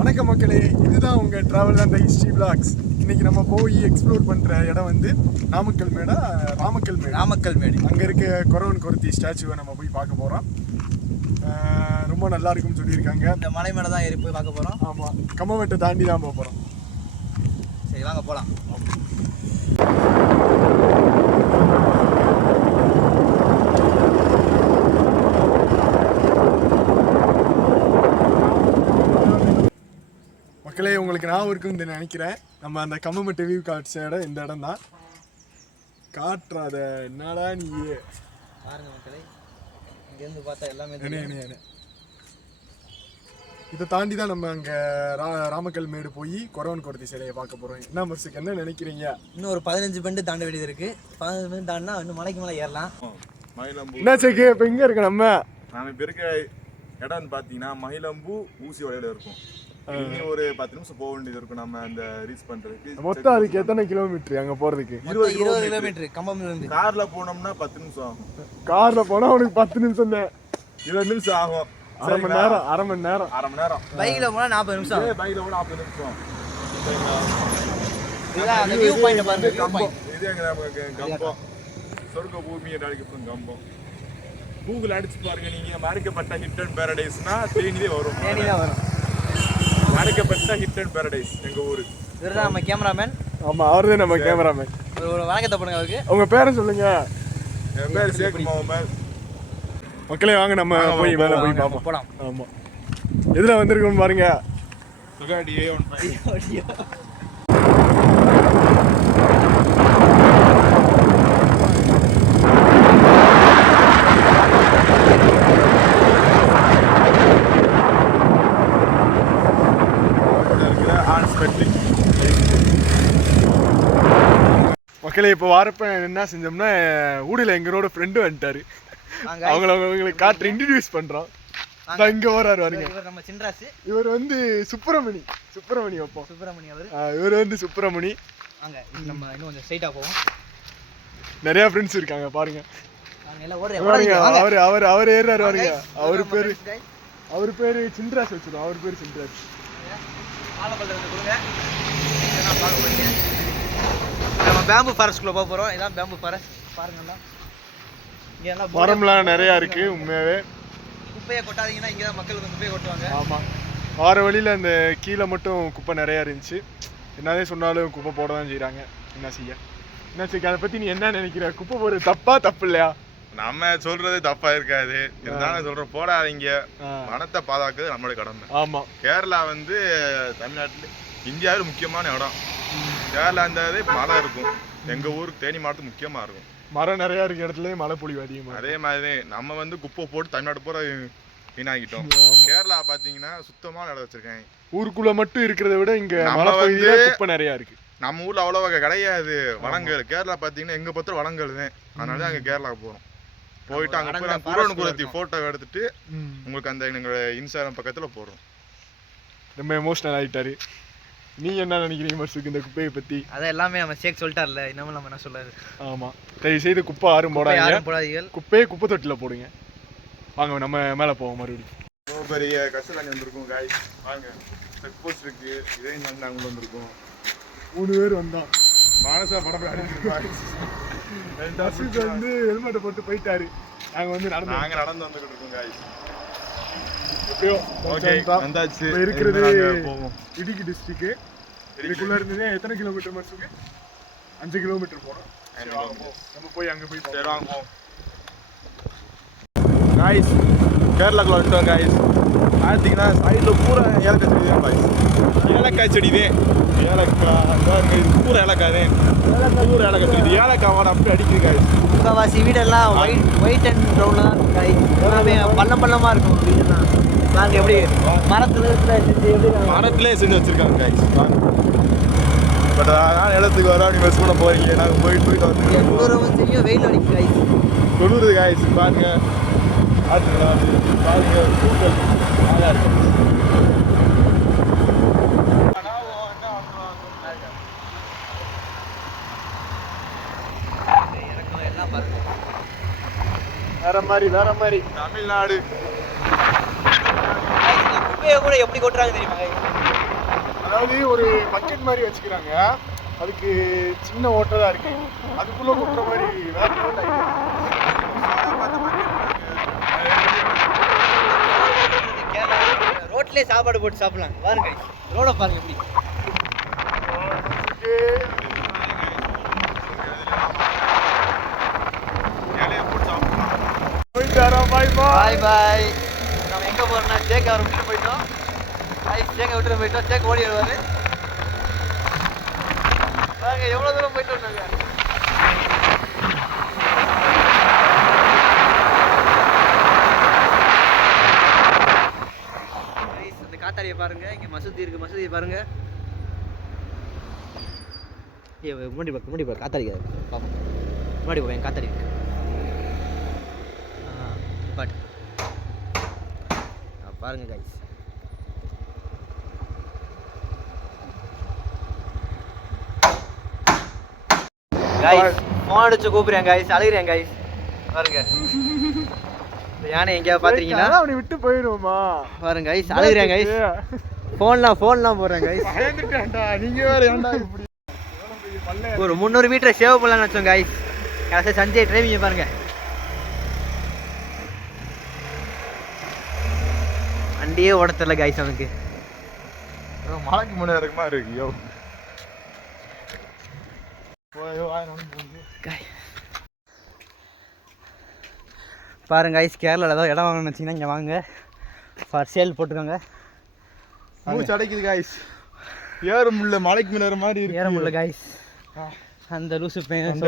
வணக்கம் மக்களே இதுதான் உங்கள் ட்ராவல் அண்ட் ஹிஸ்ட்ரி பிளாக்ஸ் இன்னைக்கு நம்ம போய் எக்ஸ்ப்ளோர் பண்ணுற இடம் வந்து நாமக்கல் மேடா ராமக்கல் மேடு. நாமக்கல் மேடு. அங்கே இருக்க கொரவன் கொருத்தி ஸ்டாச்சுவை நம்ம போய் பார்க்க போகிறோம் ரொம்ப நல்லா இருக்கும்னு சொல்லியிருக்காங்க. இந்த மலை மேலே தான் ஏறி போய் பார்க்க போகிறோம் ஆமாம் கம்மவெட்டை தாண்டி தான் போக போகிறோம் சரி வாங்க போகலாம் மக்களே உங்களுக்கு ஞாபகம் இருக்குன்னு நினைக்கிறேன். நம்ம அந்த கம்மமெட்டு வியூ காட்ச இடம் இந்த இடம் தான். காட்டுறாத என்னடா நீ? பாருங்க மக்களே இங்கேருந்து பார்த்தா எல்லாமே என்ன தெரியும். இதை தாண்டி தான் நம்ம அங்கே ரா ராமக்கல் மேடு போய் கொரவன் கொருத்தி சிலையை பார்க்க போகிறோம் என்ன மர்சுக்கு என்ன நினைக்கிறீங்க? இன்னும் ஒரு பதினஞ்சு பெண்டு தாண்ட வேண்டியது இருக்கு. பதினஞ்சு பெண்டு தாண்டினா இன்னும் மலைக்கு மேலே ஏறலாம். மயிலம்பூ. என்ன சேக்கு இப்போ எங்கே இருக்கு நம்ம? நாம இப்ப இருக்க இடம்னு பாத்தீங்கன்னா மயிலம்பூ ஊசி வலையில இருக்கும். ஒரு பத்து நிமிஷம் போக வேண்டியது இருக்கும். நம்ம அந்த ரீச் பண்றதுக்கு. மொத்தம் அதுக்கு எத்தனை கிலோமீட்டர் அங்கே போகிறதுக்கு மொத்தம் இருபது கிலோமீட்டர் கம்பம்ல இருந்து கார்ல போனோம்னா பத்து நிமிஷம். ஆகும் காரில் போனால் உனக்கு பத்து நிமிஷம் தான். இருபது நிமிஷம் ஆகும். அரை மணி நேரம் அரை மணி நேரம். அரை மணி நேரம். பைக்கில் போனால் நாற்பது நிமிஷம் பைக்ல போனா நாற்பது நிமிஷம். இது கம்பம். எங்க கம்பம். சொர்க்க பூமி என்று அழைக்கப்படும் கம்பம். கூகுள் அடிச்சு பாருங்க நீங்க. மறைக்கப்பட்ட ஹிட் அண்ட் பேரடைஸ்னா தேனிலே வரும். தேனி தான் வரும் மறைக்கப்பட்ட ஹிட் அண்ட் பேரடைஸ் எங்க ஊரு. இவர் தான் நம்ம கேமராமேன் ஆமாம் அவர் தான் நம்ம கேமராமேன் ஒரு ஒரு வணக்கத்தை பண்ணுங்க அவருக்கு. உங்க பேரை சொல்லுங்க. என் பேர் சேக் முகமது மக்களே வாங்க நம்ம போய் மேலே போலாம், போய் நம்ம பார்ப்போம். போகலாம் ஆமா. எதுல வந்திருக்கோம் பாருங்க. சுகாடி ஏ ஒன் மக்களே இப்போ வாரப்ப என்ன செஞ்சோம்னா ஊடியில் எங்களோட ஃப்ரெண்டு வந்துட்டாரு. வாங்க அவங்கள உங்களுக்கு காற்று இன்ட்ரடியூஸ் பண்றோம். இதோ இங்க வராரு இவர் நம்ம சின்ராசு. இவர் வந்து சுப்பிரமணி. சுப்பிரமணி வைப்போம் சுப்பிரமணி அவர். இவர் வந்து சுப்பிரமணி. வாங்க நம்ம இன்னும் கொஞ்சம் ஸ்ட்ரைட்டாக போவோம். நிறைய ஃப்ரெண்ட்ஸ் இருக்காங்க பாருங்க. அவர் அவர் அவர் ஏறாரு Guys, அவர் பேரு. அவர் பேரு சின்ராஸ் வச்சிருக்கோம். அவர் பேரு சின்ராஸ் பேம்பு ஃபாரஸ்ட்குள்ள போக போகிறோம் இதான் பேம்பு ஃபாரஸ்ட் பாருங்க எல்லாம் இங்க எல்லாம் மரம்லாம் நிறைய இருக்கு உண்மையாவே. குப்பையை கொட்டாதீங்கன்னா இங்கே தான் மக்கள் வந்து குப்பையை கொட்டுவாங்க. ஆமா. வார வழியில அந்த கீழே மட்டும் குப்பை நிறைய இருந்துச்சு. என்னதே சொன்னாலும் குப்பை போட தான் செய்றாங்க. என்ன செய்ய? என்ன செய்ய? அதை பத்தி நீ என்ன நினைக்கிற? குப்பை போடுறது தப்பா தப்பு இல்லையா? நம்ம சொல்றது தப்பா இருக்காது. இருந்தாலும் சொல்றோம் போடாதீங்க. ஆ, வனத்தை பாதுகாக்கிறது நம்மளோட கடமை. ஆமா. கேரளா வந்து தமிழ்நாட்டுல இந்தியாவில் முக்கியமான இடம். கேரளா இருந்தாலே மழை இருக்கும். எங்க ஊருக்கு தேனி மாவட்டத்து முக்கியமா இருக்கும். மரம் நிறைய இருக்க இடத்துல மழை பொழிவு அதிகமா இருக்கு. அதே மாதிரி நம்ம வந்து குப்பை போட்டு தமிழ்நாடு பூரா வீணாக்கிட்டோம். ஆமா. கேரளா பாத்தீங்கன்னா சுத்தமான இடம் வச்சிருக்காங்க. ஊருக்குள்ள மட்டும் இருக்கிறத விட இங்க மழை வந்து- குப்பை நிறைய இருக்கு. நம்ம ஊர்ல அவ்வளவா கிடையாது. வளங்கள். கேரளா பாத்தீங்கன்னா எங்க பத்திரம் வளங்கள் தான். அதனால தான் அங்க கேரளா போறோம். போயிட்டு அங்க போய் குரோன் குரத்தி இருக்கும். போட்டோ எடுத்துட்டு. உங்களுக்கு அந்த எங்களோட இன்ஸ்டாகிராம் பக்கத்துல போடுறோம். ரொம்ப எமோஷனல் ஆயிட்டாரு. நீ என்ன நினைக்கிறீங்க மர்சுக்கு இந்த குப்பையை பத்தி? அதான் எல்லாமே நம்ம சேக் சொல்லிட்டார்ல இன்னமும் நம்ம என்ன சொல்றாரு ஆமா. தயவு செய்து குப்பை ஆறும் போடாதீங்க. யாரும் போடாதீர்கள். குப்பையே குப்பை தொட்டில போடுங்க. வாங்க நம்ம மேல போவோம் மறுபடியும். பெரிய கஷ்டம் வந்திருக்கோம் காய் வாங்க. செக் போஸ்ட் இருக்கு. இதே நாங்கள் நாங்கள் வந்திருக்கோம். மூணு பேர் வந்தோம். மானசா படம் அசித் வந்து ஹெல்மெட்டை போட்டு போயிட்டாரு. நாங்க வந்து நடந்து நாங்க நடந்து வந்துகிட்டு இருக்கோம் காய் எப்படியோ ஓகே வந்தாச்சு. இருக்கிறது- இடுக்கி டிஸ்ட்ரிக்ட் இதுக்குள்ள இருந்ததே எத்தனை கிலோமீட்டர் மர்சுக்கு அஞ்சு கிலோமீட்டர் போவோம். நம்ம போய் அங்க போய் சரி பார்ப்போம். வாங்க போவோம் காய்ஸ் கேரளாக்குள்ள வந்துட்டோம் காய்ஸ் பார்த்தீங்கன்னா சைடில் பூரா ஏலக்காய் செடி தான் காய்ஸ் ஏலக்காய் செடி தான் ஏலக்காய் இது பூரா ஏலக்காய் தான். பூரா ஏலக்காய் செடி. ஏலக்காவோட அப்படி அடிக்குது காய்ஸ் முக்கால்வாசி வீடெல்லாம் ஒயிட் ஒயிட் அண்ட் ப்ரௌனில் தான் இருக்கும் guys. எல்லாமே பள்ளம் பள்ளமாக இருக்கும் வீடெல்லாம் நாங்கள் எப்படி மரத்தில் செஞ்சு எப்படி நாங்க- மரத்திலே செஞ்சு வச்சிருக்காங்க காய்ஸ் பட் அதனால் இடத்துக்கு வரோம் நீங்கள் பஸ் கூட போறீங்க. நாங்கள் போயிட்டு போயிட்டு வந்து எவ்வளோ தெரியும் வெயில் அடிக்கும் guys. தொழுது காய்ஸ் பாருங்க. பாத்துங்களா பாருங்க பூக்கள் அழகா இருக்கு எனக்கு எல்லாம் பாருங்க வேற மாதிரி வேற மாதிரி. தமிழ்நாடு. குப்பையை கூட எப்படி கொட்டுறாங்க தெரியுமா? அதாவது ஒரு பக்கெட் மாதிரி வச்சுக்கிறாங்க. அதுக்கு சின்ன ஓட்டை தான் இருக்கு. அதுக்குள்ள கொட்டுற மாதிரி வேற ரோட்லயே சாப்பாடு போட்டு சாப்பிடலாம் பாருங்க ரோட பாருங்க எப்படி. பாய் பாய் நம்ம எங்க போறோம்னா சேக் அவரை விட்டுட்டு போயிட்டோம். பாய் சேக்கை விட்டுட்டு போயிட்டோம். சேக் ஓடி வருவாரு. பாருங்க எவ்வளவு தூரம் போயிட்டு வந்தாங்க பாருங்க. இங்க மசூதி இருக்கு மசூதியை பாருங்க. ஏ முன்னாடி பார்க்க முன்னாடி பார்க்க காத்தாடி பாப்போம். முன்னாடி போவேன் காத்தாடி. இருக்கு பட் பாருங்க கைஸ் கைஸ் ஃபோன் அடிச்சு கூப்பிடுறேன் கைஸ் அழுகிறேன் கைஸ் பாருங்க. யானை எங்கேயாவது அதான் அவனை விட்டு போயிடுவோமா? பாருங்க கைஸ் அழுகிறேன் கைஸ் ஃபோன்லாம் ஃபோன்லாம் போடுறேன் கைஸ் பயந்துட்டேன்டா நீங்க வேற ஏன்டா இப்படி? ஒரு முந்நூறு மீட்டர் சேவ் பண்ணலாம்னு வச்சோம் கைஸ் கடைசி சஞ்சய் டிரைவிங் பாருங்க. வண்டியே ஓட தெரியல கைஸ் அவனுக்கு. மலைக்கு முன்னாடி இருக்குமா இருக்கு யோ. Guys. பாருங்க கைஸ் கேரளாவில் ஏதாவது இடம் வாங்கணும்னு வச்சிங்கன்னா இங்கே வாங்க. ஃபார் சேல் போட்டுக்கோங்க. மூச்சு அடைக்குது காய்ஸ் ஏற முடியல மலைக்கு மேல மாதிரி ஏற முடியல கைஸ் அந்த லூசு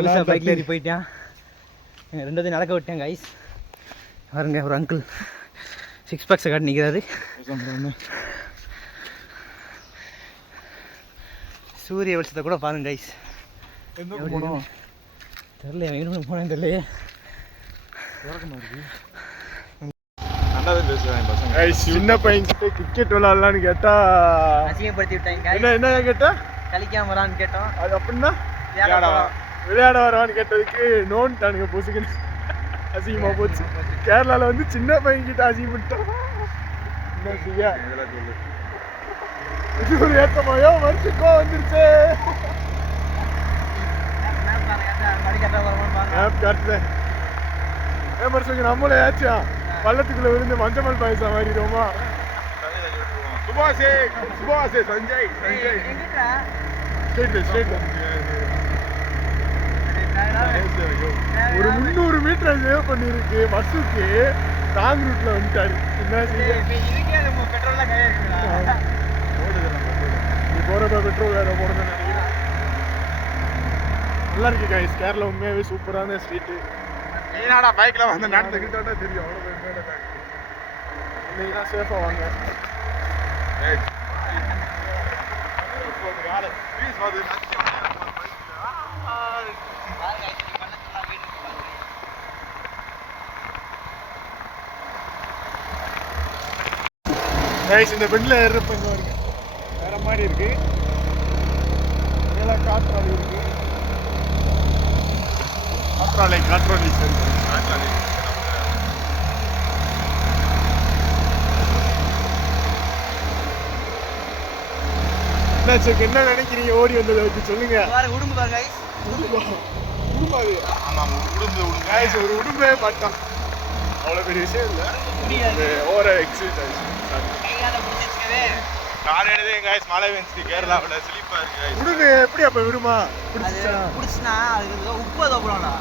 நாள் பைக்கில். ஏறி போயிட்டான். ரெண்டாவது நடக்க விட்டேன் கைஸ் பாருங்க ஒரு அங்கிள் சிக்ஸ் பேக்ஸை காட்டி நிற்கிறாரு சூரிய வெளிச்சத்தை கூட பாருங்க கைஸ் தெரில எங்கே போனேன்னு தெரியலையே நல்லா தான் பேசுவாங்க பசங்க ஏய், சின்ன பையன் கிட்ட கிரிக்கெட் விளையாடலாம்னு கேட்டா அசிங்கப்படுத்தி விட்டாங்க என்ன என்ன கேட்டா? கலிக்காம வரான்னு கேட்டோம். அது அப்படின்னா? விளையாட வரவான்னு கேட்டதுக்கு நோன்ட்டானுங்க பொசுக்குன்னு அசிங்கமா போச்சு. கேரளால வந்து சின்ன பையன் கிட்ட அசிங்கப்பட்டோம் என்ன செய்ய? இது ஒரு ஏத்தமாயோ? மனுஷக்கோ வந்துருச்சு. ஆப் காட்டுறேன். மனுஷங்க நம்மளே ஆச்சா பள்ளத்துக்குள்ள விழுந்து மஞ்சள் பாயசம் மாறிடுவோமா சுபாஷே சுபாஷே சஞ்சய் சஞ்சய். ஸ்ட்ரெயிட்ல ஸ்ட்ரெயிட்ல ஒரு முந்நூறு மீட்டர் சேவ் பண்ணிருக்கு பஸ்ஸுக்கு. ராங் ரூட்ல வந்துட்டாரு. என்ன நீ போறப்ப பெட்ரோல் வேற போடணும்னு நினைக்கிறேன். நல்லா இருக்கு கைஸ் கேரளா உண்மையாவே சூப்பரான ஸ்ட்ரீட்டு நீனாடா பைக்ல வந்து நடந்துக்கிட்டோட தெரியும். அவ்வளவு பேர் இன்னைக்கு தான் சேஃபா வாங்க. இந்த பெண்ணில் ஏறுறப்ப இங்கே இருக்கு வேற மாதிரி இருக்கு. காற்று மாதிரி இருக்கு. காற்றாலை காற்றாலை சரி என்னாச்சு என்ன நினைக்கிறீங்க? ஓடி வந்ததை வச்சு சொல்லுங்க. உடும்பு பாருங்க. உடும்பா உடும்பா அது. ஆமா உடும்பு உடும்பு. ஒரு உடும்பே மாட்டான். அவ்வளோ பெரிய விஷயம் இல்லை. முடியாது. ஓர கையால காலையிலே guys மழை வெஞ்சிட்டு கேரளாவுல ஸ்லீப்பா இருக்கு. உடுங்க எப்படி அப்ப விடுமா? அது பிடிச்சிச்சா பிடிச்சுனா அதுக்கு உப்பு போடுவாங்களா?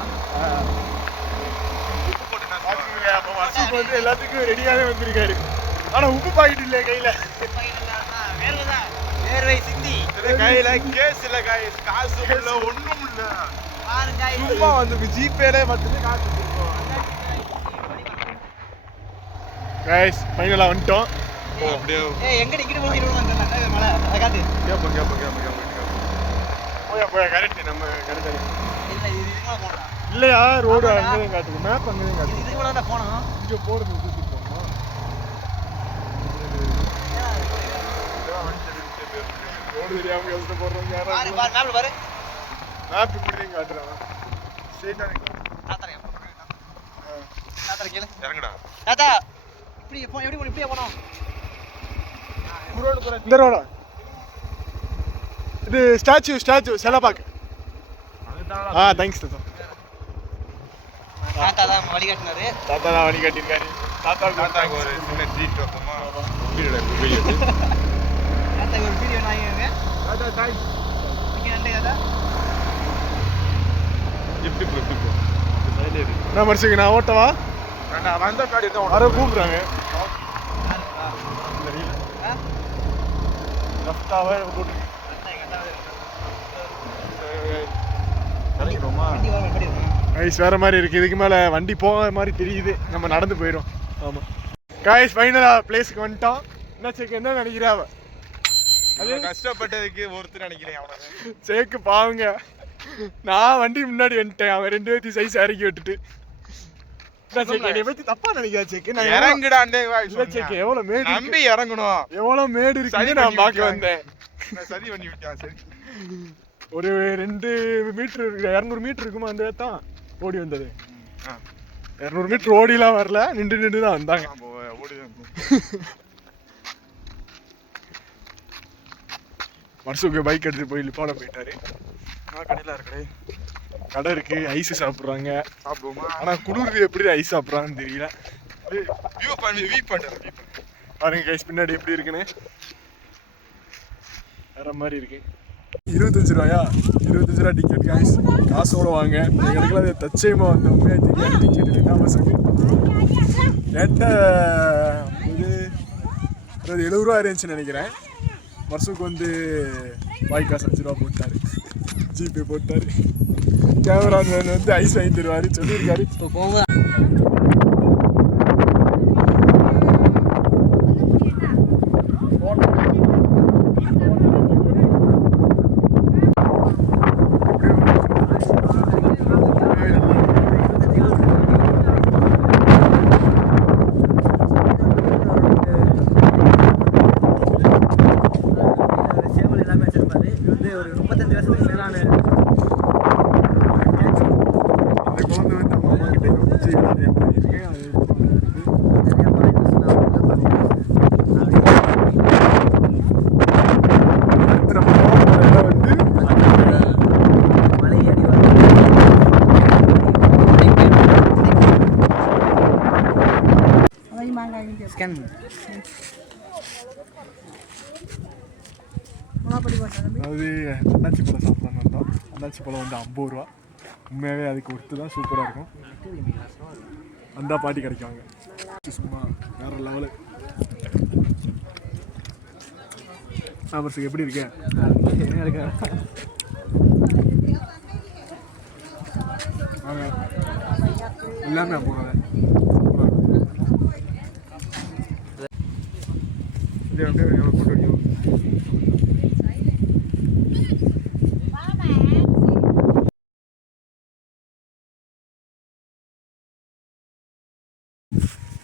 உப்பு போட்டு நான் பாத்துக்கோங்க, அப்ப மசூத் வந்து எல்லாத்துக்கும் ரெடியாவே வந்திருக்காரு. ஆனா உப்பு பாக்கெட் இல்லையா கையில. வேர்வை சிந்தி. கையில கேஸ் இல்ல guys. காசு இல்ல ஒண்ணும் இல்ல. சும்மா வந்து ஜிபேல மட்டுமே காசு கைஸ் ஃபைனலா வந்துட்டோம். அப்படியே எங்க நிக்கிட்டு போய் இருபது. அதை காட்டு. கேப்போம் கேப்போம் கேப்போம் கேப்போம் போயா போயா கரெக்ட் நம்ம கரெக்ட் இல்ல, இது இதுக்கு மேல போகலாம். இல்லையா ரோடு அங்கேயும் காட்டுது மேப் அங்கேயும் காட்டுது இதுக்கு மேல தான் போனோம். இங்க போறது விட்டுட்டு போகணுமா ரோடு தெரியாம கஷ்டப்படுறோம் பாரு, யாராவது பாரு. மேப் இப்படிதான் காட்டுறான் ஸ்ட்ரெயிட்டா தாத்தாரை எப்ப தாத்தாரை கேளு. இறங்குடா தாத்தா, இப்படி எப்படி போனோம்? இப்படியே போனோம். இந்த ரோடா இது ஸ்டாச்சு ஸ்டாச்சு சிலை பார்க்க. ஆ தேங்க்ஸ் தாத்தா. தாத்தா தான் வழிகாட்டினாரு தாத்தா தான் வழி காட்டியிருக்காரு. தாத்தா தாத்தாக்கு ஒரு சின்ன ட்ரீட் வைப்போமா? வீடியோ வீடியோ தாத்தா ஒரு வீடியோ நாங்க தாத்தா இங்கே நன்றி தாத்தா. எப்படி ப்ரோ எப்படி ப்ரோ நான் மனுஷங்க நான் ஓட்டவா? நான் வந்த காடி தான் யாரோ கூப்பிடுறாங்க ஆ? லெஃப்டாவே போட்டுருக்கு தாத்தா எங்க தாத்தா கிடைக்கிறோமா வண்டி வர இருக்கும் ஐஸ் வேற மாதிரி இருக்கு. இதுக்கு மேல வண்டி போகாத மாதிரி தெரியுது. நம்ம நடந்து போயிடும் ஆமா. காய்ஸ் ஃபைனலா பிளேஸ்க்கு வந்துட்டோம். என்ன செக் என்ன நினைக்கிறா அது கஷ்டப்பட்டதுக்கு ஒருத்தர் நினைக்கிறேன் அவ்வளோ சேக்கு பாவுங்க. நான் வண்டி முன்னாடி வந்துட்டேன். அவன் ரெண்டு பேர்த்தையும் சைஸ் இறக்கி விட்டுட்டு. ஒரு ரெண்டு மீட்டர் இரநூறு மீட்டர் இருக்குமா அந்த தான் ஓடி வந்தது. இரநூறு மீட்டர் ஓடிலாம் வரல. நின்று நின்று தான் வந்தாங்க. வருஷத்துக்கு பைக் எடுத்து போய் லிப்பாட போயிட்டாரு. கடையில் இருக்கடே. கடை இருக்கு ஐஸ் சாப்பிட்றாங்க. சாப்பிடுவோமா? ஆனா குளிருக்கு எப்படி ஐஸ் சாப்பிட்றான்னு தெரியல. வியூ பண்ணி வியூ பண்ணுறேன் பாருங்க கைஸ் பின்னாடி எப்படி இருக்குன்னு. வேற மாதிரி இருக்கு. இருபத்தஞ்சு ரூபாயா? இருபத்தஞ்சு ரூபா டிக்கெட் காய்ஸ் காசோட வாங்க. எங்களுக்குலாம் அது தச்சயமா வந்த உண்மையாக தெரியாது டிக்கெட் என்ன பஸ்ஸுக்கு என்கிட்ட ஒரு எழுபது ரூபா இருந்துச்சுன்னு நினைக்கிறேன். வருஷத்துக்கு வந்து வாய் காசு அஞ்சு ரூபா போட்டாரு. ஜிபே போட்டாரு. கேமராமேன் வந்து ஐஸ் வாங்கி தருவாரு சொல்லியிருக்காரு. இப்போ போங்க சேவல் எல்லாமே வச்சிருப்பாரு இது வந்து ஒரு முப்பத்தஞ்சு வருஷத்துக்கு மேலான இந்த குழந்தை வந்து அவங்க அம்மா கிட்ட ரொம்ப பிடிச்சி விளையாடுற மாதிரி இருக்கு அது நிறைய அடுத்து நம்ம போக போற இடம் வந்து மலை அடி ஸ்கேன் அதாவது அண்ணாச்சி பழம் சாப்பிடலான்னு வந்தோம். அண்ணாச்சி பழம் வந்து ஐம்பது ரூபா. உண்மையாகவே அதுக்கு ஒருத்து தான் சூப்பராக இருக்கும். வந்தா பாட்டி கிடைக்குவாங்க. சும்மா வேற லெவலு ஆபர்ஸுக்கு எப்படி இருக்கேன். வாங்க. எல்லாமே போகிறேன் இது அப்படியே எவ்வளோ போட்டு அடிக்கும்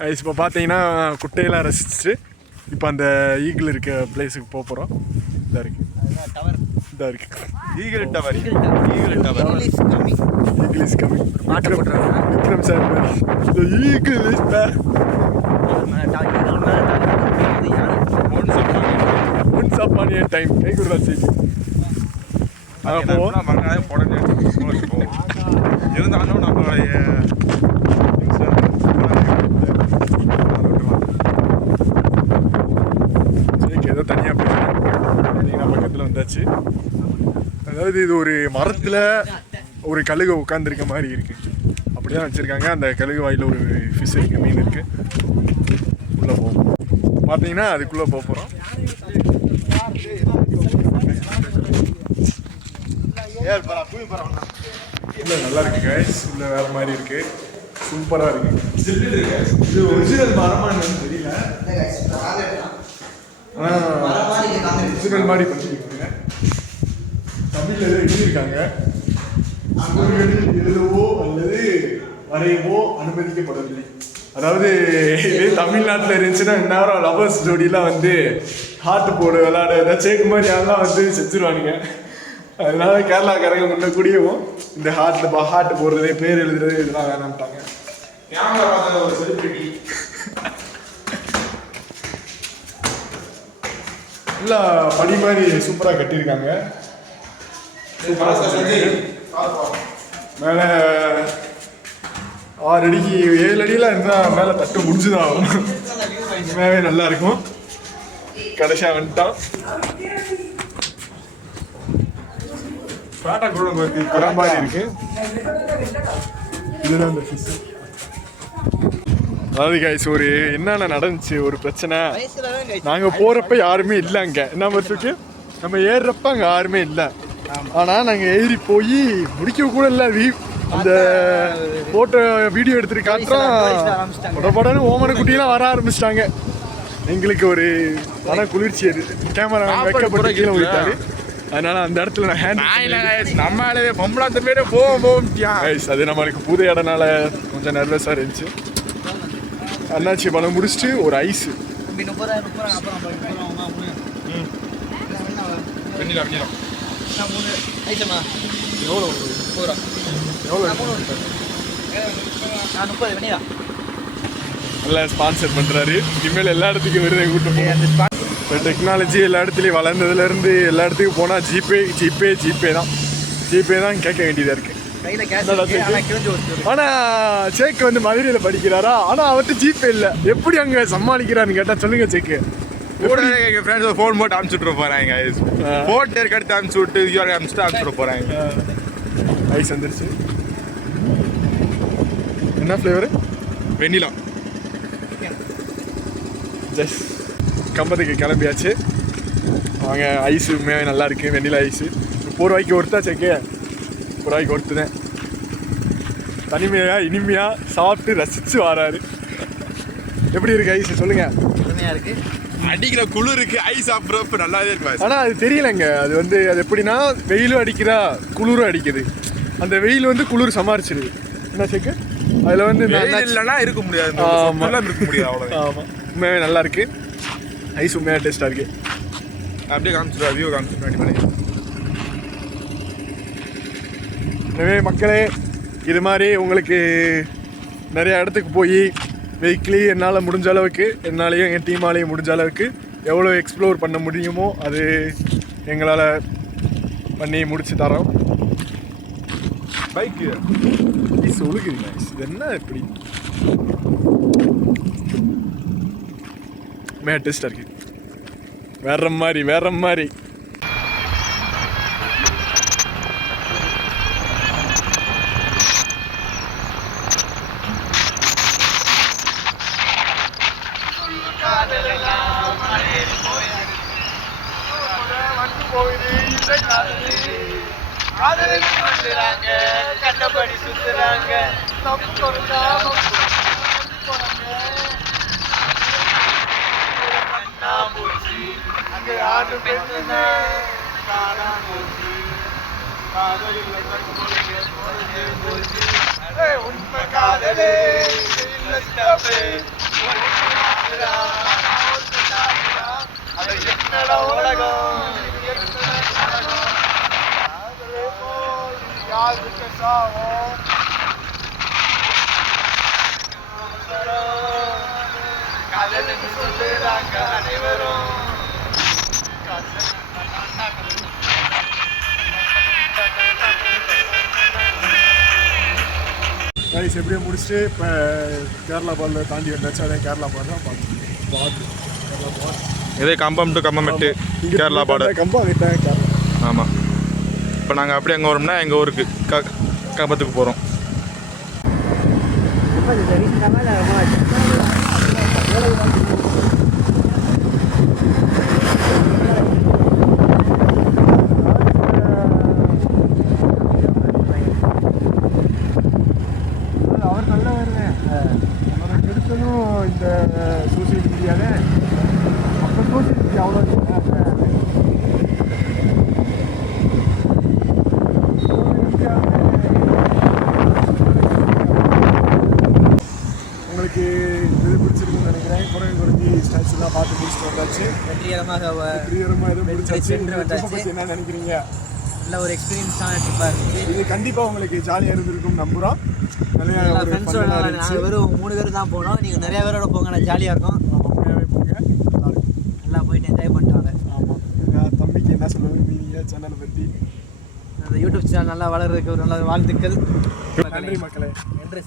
ஐஸ் இப்போ பார்த்தீங்கன்னா குட்டையெல்லாம் ரசிச்சுட்டு இப்போ அந்த ஈகிள் இருக்க பிளேஸுக்கு போக போகிறோம் இதாக இருக்கு. டவர் இதாக இருக்கு ஈகிள் டவர் ஈகிள் டவர் கம்மி ஈகிள் இஸ் கமிங் போட்டுறாங்க விக்ரம் சார் மாதிரி. இந்த eagle is back once upon a time கை கொடுறா செய்தி அங்கே போவோம் இருந்தாலும் நம்மளுடைய ஏதோ தனியாக பார்த்தீங்கன்னா பக்கத்தில் வந்தாச்சு. அதாவது இது ஒரு மரத்தில் ஒரு கழுகு உட்காந்துருக்க மாதிரி இருக்கு. அப்படிதான் வச்சுருக்காங்க. அந்த கழுகு வாயில் ஒரு ஃபிஷ் இருக்கு மீன் இருக்கு. உள்ளே போவோம் பார்த்தீங்கன்னா அதுக்குள்ளே போக போகிறோம் உள்ள நல்லா இருக்கு கைஸ் உள்ள வேற மாதிரி இருக்கு. சூப்பராக இருக்கு. இது ஒரிஜினல் மரமான்னு தெரியல. ஆனால் ஒரிஜினல் மாதிரி பண்ணிருக்காங்க தமிழில் ஏதோ எழுதியிருக்காங்க? எழுதவோ அல்லது வரையவோ அனுமதிக்கப்படவில்லை. அதாவது இதே தமிழ்நாட்டில் இருந்துச்சுன்னா இந்நேரம் லவர்ஸ் ஜோடிலாம் வந்து ஹார்ட் போடு விளாட சேக்கு மாதிரி அதெல்லாம் வந்து செத்துருவானுங்க. அதனால கேரளாக்காரங்க முன்ன கூடியவும். இந்த ஹார்ட்டில் ஹார்ட் போடுறது பேர் எழுதுறது இதெல்லாம் வேணாம்ட்டாங்க. கேமரா பார்த்த ஒரு செலிபிரிட்டி நல்லா படி மாதிரி சூப்பராக கட்டியிருக்காங்க. மேலே ஆறு அடிக்கு ஏழு அடியில் இருந்தால் மேலே தட்டு முடிஞ்சுதான் ஆகும். உண்மையாகவே நல்லா இருக்கும். கடைசியாக வந்துட்டான். டாட்டா கூட உங்களுக்கு மாதிரி இருக்கு இதுதான் இந்த ஃபிஷ் அதாவது கைஸ் ஒரு என்னென்ன நடந்துச்சு ஒரு பிரச்சனை. வயசுல தான் guys. நாங்க போறப்ப யாருமே இல்ல அங்க. என்ன பண்றது நம்ம ஏறுறப்ப அங்க யாருமே இல்ல. ஆனா நாங்க ஏறி போய் முடிக்க கூட இல்ல வீ அந்த போட்டோ வீடியோ எடுத்துட்டு காட்டுறோம். படப்படன்னு ஓமன குட்டியெல்லாம் வர ஆரம்பிச்சிட்டாங்க. எங்களுக்கு ஒரு மன குளிர்ச்சி அது. கேமரா வைக்கப்பட்டு கீழே விட்டாரு அதனால அந்த இடத்துல நான் ஹேண்ட் நம்ம ஆளவே பொம்பளாத்த பேரே போவோம் போவோம்ட்டியான் கைஸ் அது நம்மளுக்கு புது இடனால கொஞ்சம் நர்வஸாக இருந்துச்சு. அண்ணாச்சி பழம் முடிச்சுட்டு ஒரு ஐஸ் எவ்வளோ எவ்வளோ நான் மூணு நான் முப்பது வெண்ணிலா. நல்லா ஸ்பான்சர் பண்ணுறாரு இனிமேல் எல்லா இடத்துக்கும் விருதை கூட்டு இப்போ டெக்னாலஜி எல்லா இடத்துலையும் வளர்ந்ததுலேருந்து எல்லா இடத்துக்கும் போனால் ஜிபே ஜிபே ஜிபே தான். ஜிபே தான் கேட்க வேண்டியதாக இருக்குது? ஆனா சேக்கு வந்து மதுரையில் படிக்கிறாரா? ஆனால் அவர்கிட்ட ஜிபே இல்லை. எப்படி அங்கே சமாளிக்கிறான்னு கேட்டால் சொல்லுங்க சேக்கு எங்க ஃப்ரெண்ட்ஸ் ஃபோன் போட்டு அனுப்பிச்சுட்டு போறாங்க. போட்டு இருக்க அடுத்து அனுப்பிச்சு விட்டு யூஆர் அனுப்பிச்சுட்டு அனுப்பிச்சுட்டு போறாங்க. ஐஸ் வந்துருச்சு. என்ன ஃப்ளேவரு வெண்ணிலா ஜஸ்ட் கம்பத்துக்கு கிளம்பியாச்சு. வாங்க ஐஸ் உண்மையாகவே நல்லா இருக்கு வெண்ணிலா ஐஸு முப்பது ரூபாய்க்கு ஒருத்தா செக்கே முப்பது ரூபாய்க்கு ஒருத்து தான் தனிமையாக இனிமையாக சாப்பிட்டு ரசித்து வராரு. எப்படி இருக்கு ஐஸ் சொல்லுங்க. அருமையா இருக்கு. அடிக்கிற குளிருக்கு ஐஸ் சாப்பிட்றப்ப நல்லாவே இருக்கு guys. ஆனால் அது தெரியலங்க. அது வந்து அது எப்படின்னா வெயிலும் அடிக்குதா குளிரும் அடிக்குது. அந்த வெயில் வந்து குளிர் சமாளிச்சிடுது என்ன செக்கு அதில் வந்து இல்லைன்னா இருக்க முடியாது இருக்க முடியாது அவ்வளோ ஆமாம் உண்மையாகவே நல்லா இருக்கு ஐஸ் உண்மையாக டேஸ்ட்டாக இருக்கு. அப்படியே காமிச்சிட்டு வியூ காமிச்சிட்டு வேண்டி எனவே மக்களே இது மாதிரி உங்களுக்கு நிறைய இடத்துக்கு போய் வெஹிக்கிளி என்னால் முடிஞ்ச அளவுக்கு என்னாலேயும் என் டீமாலேயும் முடிஞ்ச அளவுக்கு எவ்வளோ எக்ஸ்ப்ளோர் பண்ண முடியுமோ அது எங்களால் பண்ணி முடிச்சு தரோம். பைக்கு ஒழுகுது இது என்ன இப்படி? மே டேஸ்டாக இருக்கு வேற மாதிரி வேற மாதிரி. காடு ஆடு உண்மை காதலே என்னடா உலகம் யாருக்கு சாவோம் சொல்லுறாங்க அனைவரும். ரைஸ் எப்படியோ முடிச்சுட்டு இப்போ கேரளா பாலில் தாண்டி வந்தாச்சு அதே கேரளா பால் தான் பார்த்து பார்த்து கேரளா பால் இதே கம்பம் டு கம்பமெட்டு கேரளா பார்டர் கம்பா விட்டேன் கேரளா. ஆமாம் இப்போ நாங்கள் அப்படியே அங்கே வரோம்னா எங்கள் ஊருக்கு க கம்பத்துக்கு போகிறோம் அவர் நல்லா வருவேன் அவரை கெடுத்ததும் இந்த சோசியல் மீடியாவே அப்போ சோசியல் மீடியா அவ்வளோ உங்களுக்கு இது பிடிச்சிருக்குன்னு நினைக்கிறேன் குறைய குறைஞ்சி ஸ்டாச்சுலாம் பார்த்து முடிச்சுட்டு வந்தாச்சு வெற்றிகரமாக சென்று வந்தாச்சு. என்ன நினைக்கிறீங்க? நல்ல ஒரு எக்ஸ்பீரியன்ஸான ட்ரிப்பாக இருந்துச்சு. இது கண்டிப்பாக உங்களுக்கு ஜாலியாக இருந்திருக்கும் நம்புகிறோம் நிறைய ஃப்ரெண்ட்ஸோட நாங்கள் வெறும் மூணு பேர் தான் போனோம். நீங்கள் நிறைய பேரோட போங்க நான் ஜாலியாக இருக்கும். உண்மையாகவே போங்க நல்லா போயிட்டு என்ஜாய் பண்ணிட்டு வாங்க ஆமாம் தம்பிக்கு என்ன சொல்ல விரும்புறீங்க சேனலை பற்றி அந்த யூடியூப் சேனல் நல்லா வளர்றதுக்கு ஒரு நல்ல வாழ்த்துக்கள். நன்றி மக்களே. நன்றி.